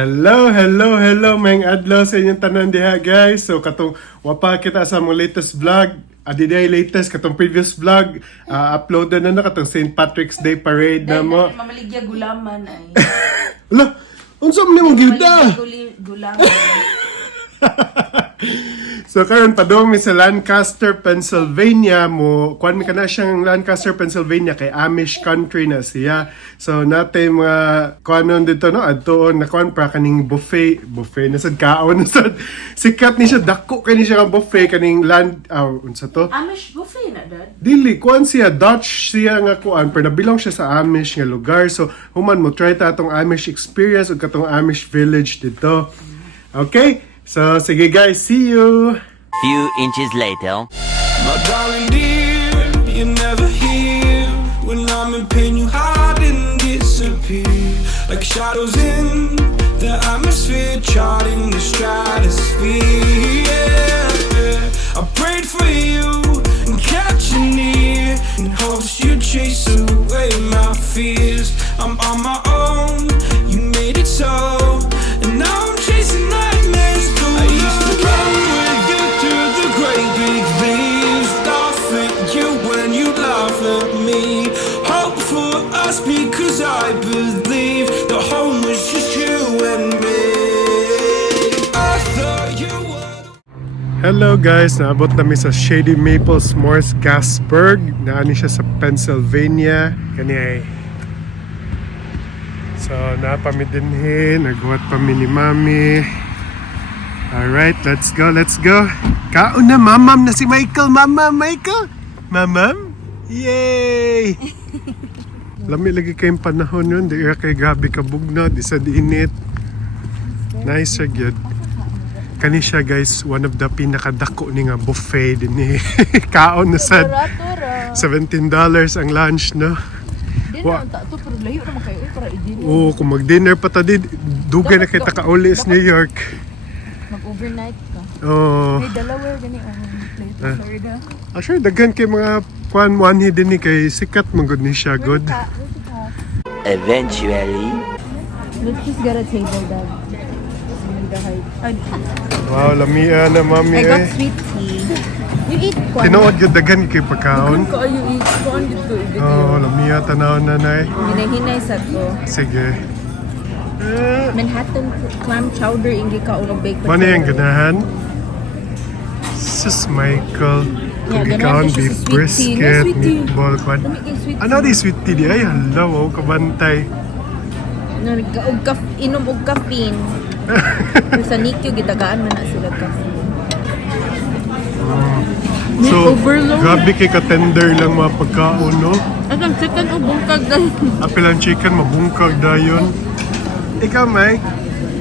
Hello, mga adlaw sa inyong tanan diha guys. So katong wapa kita sa mong latest vlog. Adiday latest katong previous vlog uploaded na katong St. Patrick's Day parade na mo. Mamaligya gulaman ay. Ala, unsa man nimong gida? Gulaman. So karon padong mi sa Lancaster, Pennsylvania mo. Kuan mi kana siyang Lancaster, Pennsylvania kay Amish country na siya. So natay mga kuanon dito no adtoon na kuan pra kaning buffet na sad kaon na sad. Sikat ni siya dako kani siya nga buffet kaning land unsa to? Amish buffet na dad. Dili kuan siya Dutch siya nga kuan pero nabilong siya sa Amish nga lugar. So human mo try ta atong Amish experience ug katong Amish village dito. Okay? So, sige guys, see you! Few inches later. My darling dear, you're never here. When I'm in pain, you hide and disappear. Like shadows in the atmosphere, charting the stratosphere. Yeah. I prayed for you and kept you near in hopes you'd chase away my fears. I'm on my own, you made it so. And now I'm chasing nightmares. I used to run with you through the great big leaves, laugh at you when you laugh at me. Hope for us because I believe the home was just you and me. I thought you were. Hello guys, naabot namin sa Shady Maples Morse Gasburg. Naani siya sa Pennsylvania. Kani ay. So, napami dinhi, naghuwat pa mi ni Mami. Alright, let's go. Kaon na, mamam na si Michael. Mamam? Yay! Lami lagi kayong panahon yun. Di kay gabi kabugno, di sa diinit. Nice siya gyud. Kani siya guys, one of the pinakadako ni nga buffet din ni. Kaon na sad. $17 ang lunch, no? Dinner ta to pero layo naman kayo para i-dinner. Oo, kung mag-dinner pa ta di, dugay na kita kauli sa New York. Mag-overnight ka. Oo. May Delaware gani ang plate sa Florida. Sure, daghan kay mga kuan one din ni kay sikat man gud ni siya good. Eventually. Let's just get a table, Dad. Wow, lamia na mami. I got sweet tea. You eat corn. Tinuod gyud daghan kay pagkaon. Ko you eat corn dito. Oh, lamia tanaw na nay. Hinahinay sa ko. Sige. Manhattan clam chowder ingi ka uno baked. Mano yung ganahan? Sus Michael. Kung ikaon beef brisket, meatball, kwan. Ano di sweet tea di? Ay, hala, wow, kabantay. Inom og caffeine. Sa Nikyo, gitagaan man na sila caffeine. So, grabe kay ka-tender lang mga pagkaon, no? At ang chicken o bungkag dahil. Apil ang chicken, mabungkag dayon. Ikaw, Mike?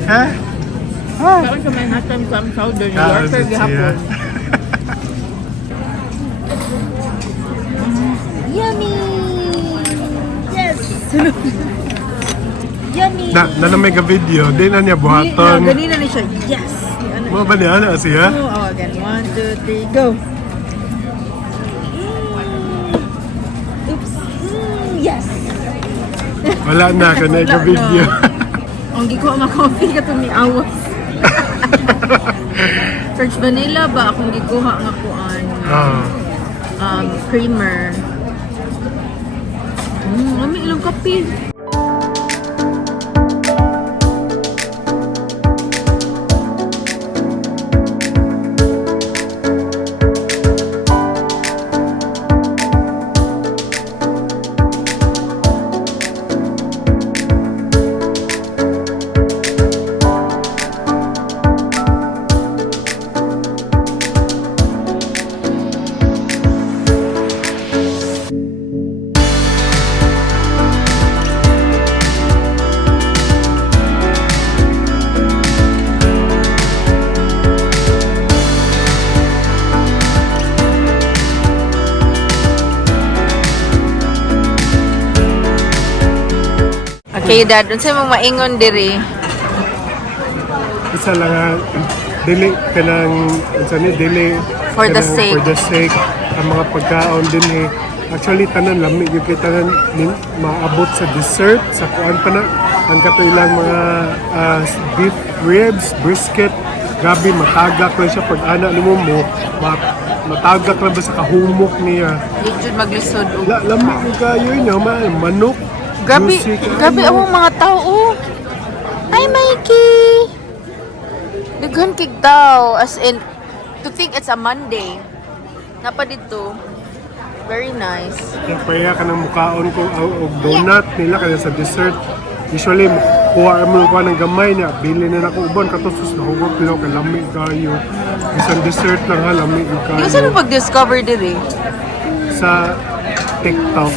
Ha? Parang sa Manhattan clam chowder. New Yorker gihapon. Yummy! Yes! Yummy! Nalamay ka video, di na niya buhaton. Ganina na siya, yes! Mga ba niya, ano siya? Oh, again. 1, 2, 3, go! Oops! Yes! Wala na, kanay ka video. Ang giko ang coffee ka itong ni Awas. French vanilla ba akong gikuha nga kuan creamer. Lami ilang kape. Okay, Dad, unsa mong maingon diri? Isa lang nga, dili ka ng, dili For the sake. For the sake, ang mga pagkaon din Actually, tanan lamig yung kay tanan maabot sa dessert, sa kuan pa na. ang katuilang mga beef ribs, brisket. Grabe, matagak lang siya pag ana ni mo matagak lang ba sa kahumok niya. Legit maglisod. Lamig ko kayo yun, manok. Grabe, juicy kayo. grabe ang mga tao. Hi, Mikey! Daghan kig daw. As in, to think it's a Monday. Napa dito. Very nice. Kaya ka ng mukhaon ko og donut nila kaya sa dessert. Usually, kuha mo ng gamay niya. Bili na ako uban. Katosos na hugog pero kay lamig kayo. Isang dessert lang ha, lamig kayo. Di saan mo pag-discover diri? Sa TikTok.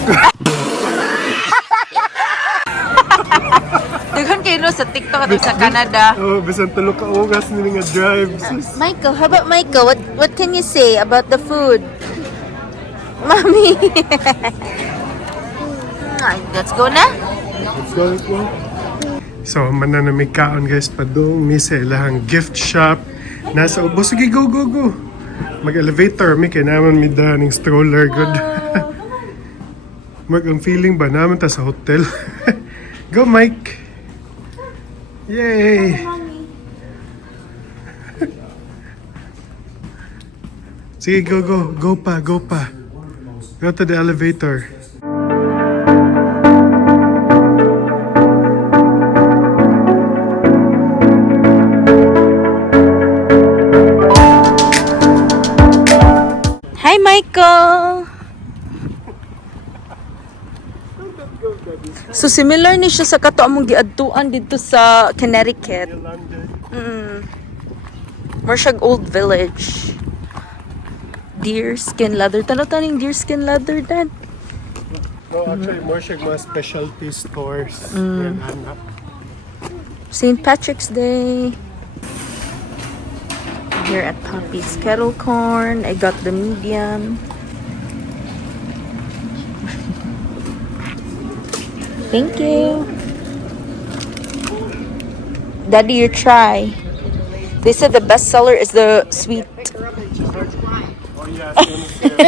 Daghan kayo no sa TikTok at sa Canada. Oh, bisan tulo ka oras ni nga drive. Michael, how about Michael? What can you say about the food? Mommy! Let's go na? Let's go, let's go. So, mananamig kaon guys pa doon. May sa ilahang gift shop. Nasa ubo. Sige, go, go, go. Mag-elevator. May kailangan may dahaning stroller. Good. Ang feeling ba naman ta sa hotel? Go, Mike. Yay! Sige, go, go. Go pa, go pa. Go to the elevator. Hi, Michael! So, similar ni siya sa kato among giadtuan dito sa Connecticut. More siyang old village. Deer skin leather. Tanaw taning deer skin leather, Dad. No, actually, more siya mga specialty stores. Yan, anak. St. Patrick's Day. Here at Poppy's Kettle Corn. I got the medium. Thank you. Daddy, you try. They said the best seller is the sweet. Oh, yeah, it's gonna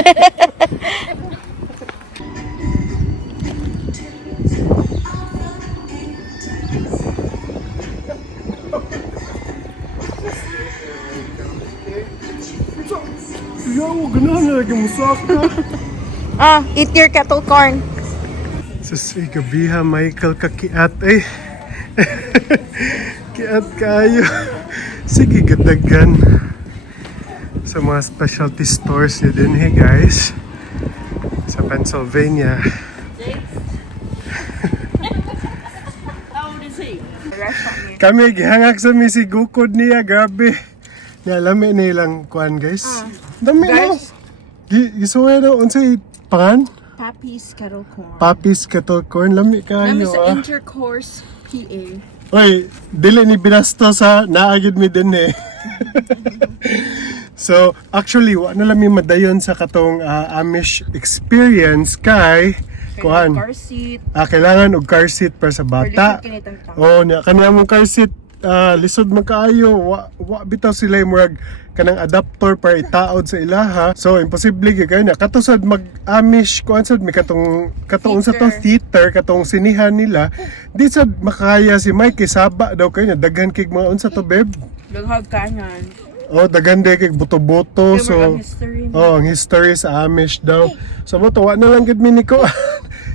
Yo, ganahan na lagi mo sakta. Eat your kettle corn. Susay, gabiha, Michael, kakiat. Ay, kiat kayo. Sige, gadagan. Sa mga specialty stores din, hey guys. Sa Pennsylvania. Kami, gihangak sa misigukod niya, grabe. Nga, lami nilang kuan, guys. Dami na. Gisuwe na, unsay pangan? Poppy's Kettle Corn. Papis kettle corn, lami kayo. Nami sa Intercourse, PA. Oy, dili ni binasto sa naagid mi din eh. So, actually, wa na lang mi madayon sa katong Amish experience kay kuan. Car seat. Kailangan og car seat para sa bata. Oh, nya kanang mong car seat lisod man kaayo, wa bitaw sila murag kanang adapter para itaod sa ilaha. So imposible gyud kay na katusad mag-Amish kuan sad mi katong sa tong theater katong sinihan nila. Di sad makaya si Mike saba daw kay na daghan kig mga unsa to beb. Daghag kanan. Oh, daghan day kig buto-buto. So ang ang history history sa Amish daw. So mo to wa na lang gid mi niko.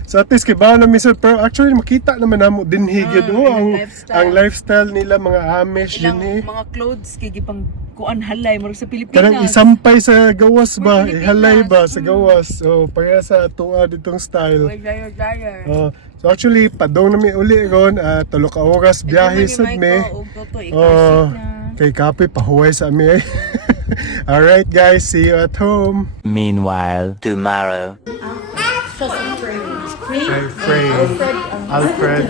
So at least kibaw na misal pero actually makita naman namo dinhi gyud ang lifestyle nila mga Amish dinhi. mga clothes kay gipang kuan halay mo sa Pilipinas. Kanang isampay sa gawas ba, ihalay ba sa gawas. So pareha sa tuwa ditong style. So actually padong nami uli ron tulo ka oras biyahe sad me. Kay kape pahuway sa ami. Alright guys, see you at home. Meanwhile, tomorrow. Alfred.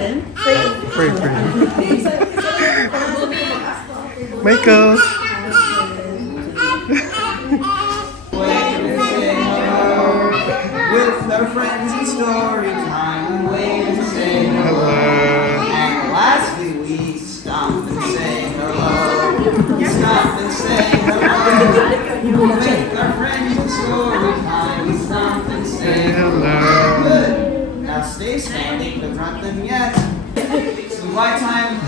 Michael. With our friends in story time, waiting to say hello. And lastly, we stop and say hello. Stop and say hello. With our friends in story time, we stop and say hello. Good. Now stay standing, don't drop them yet.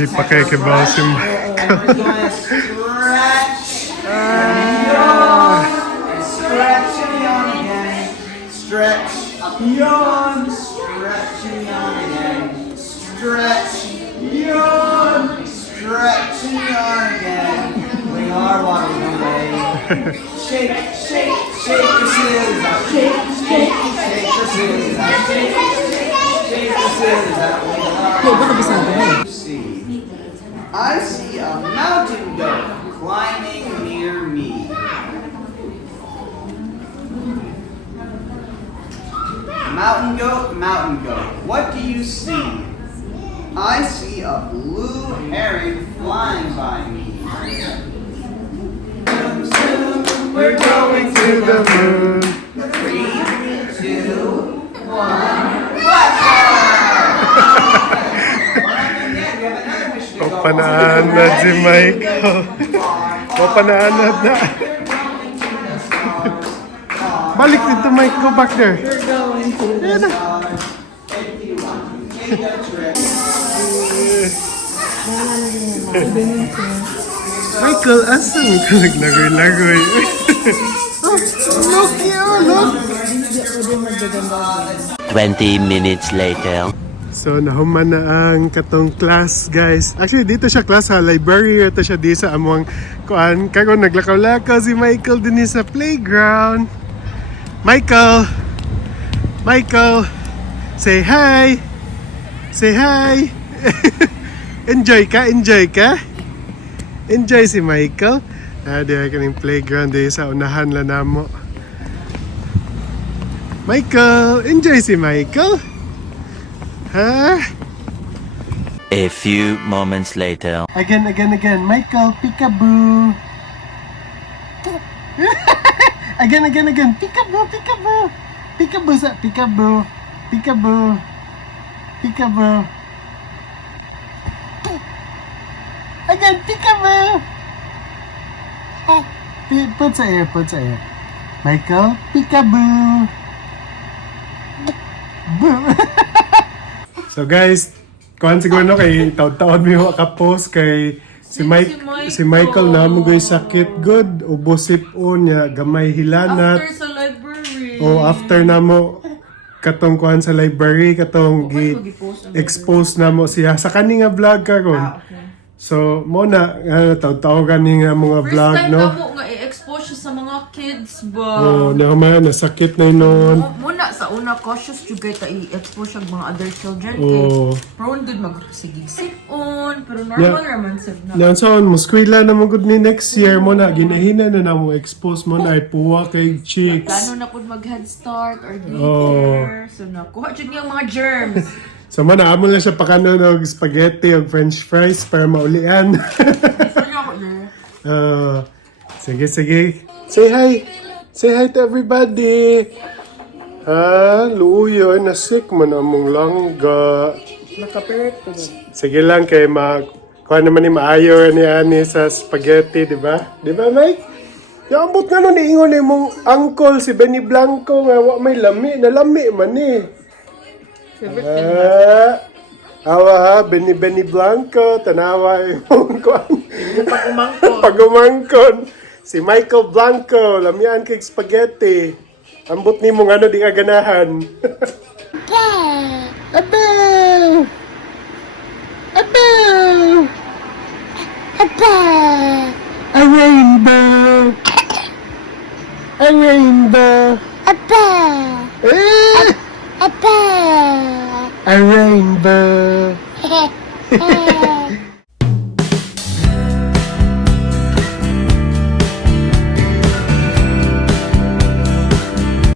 Di pa kay kibaw si And Michael. we're gonna stretch. Yawn. Stretch and yawn again. Stretch. Yawn. Stretch and yawn again. Stretch. Yawn. Stretch and yawn again. We are walking away. Shake, shake, shake your scissors out. Shake, shake, shake your scissors out. Shake, shake your scissors out. We are see. I see a mountain goat climbing near me. Mountain goat, what do you see? I see a blue heron flying by me. Zoom, zoom, we're going to the moon. 3, 2, 1, Papanaanad si Michael. Papanaanad na. Balik dito, Mike. Go back there. Ayan na. Michael, asan ka naglagoy-lagoy? Oh, look here, look. 20 minutes later. So, nahuman na ang katong class, guys. Actually, dito siya class ha. Library. Ito siya di sa among kuan. Kago, naglakaw-lakaw si Michael din sa playground. Michael! Michael! Say hi! Say hi! Enjoy ka? Enjoy ka? Enjoy si Michael. Diya kaning playground di sa unahan la namo. Michael! Enjoy si Michael! Ha? A few moments later. Again. Michael, peekaboo. Again. Peekaboo. Peekaboo sa peekaboo. Peekaboo. Again, peekaboo. Put sa air. Michael, peekaboo. Boo. So guys, kuhan siguro no kay taon-taon mi ka-post kay si Michael na mo guys sakit good ubos sipon niya gamay hilanat After sa library. o after na mo katong kuhan sa library katong expose na mo siya sa kani nga vlog karon. So mo na taon-taon kani nga mga vlog First time no. na mo nga i-expose siya sa mga kids ba? Oh, naman nasakit na noon. Muna sa una cautious jud kay ta i-expose siya mga other children Oh. kay prone gud magsigig sipon pero normal raman sab na. Nanson, muskwila na mo gud ni next year mo na ginahina na mo expose mo na ipuwa kay chicks. Plano na pud mag head start or daycare. So nakuha jud niyang mga germs. So man amo lang siya pakano og spaghetti og french fries para maulian. Sorry ako Sige. Say hi to everybody. Luyo na sick man among langga. Nakapirit ko. Sige lang kay kuha naman ni maayo ni ani sa spaghetti, di ba? Di ba, Mike? Ambot nga nun, iingon ni mong uncle, si Benny Blanco, nga wa may lami, nalami man eh. Awa ha, Benny Blanco, tanawa yung pagumangkon. Si Michael Blanco, lamian kay spaghetti. Ambot ni mong ano, di nga ganahan. Abaw! A rainbow! A rainbow! A rainbow!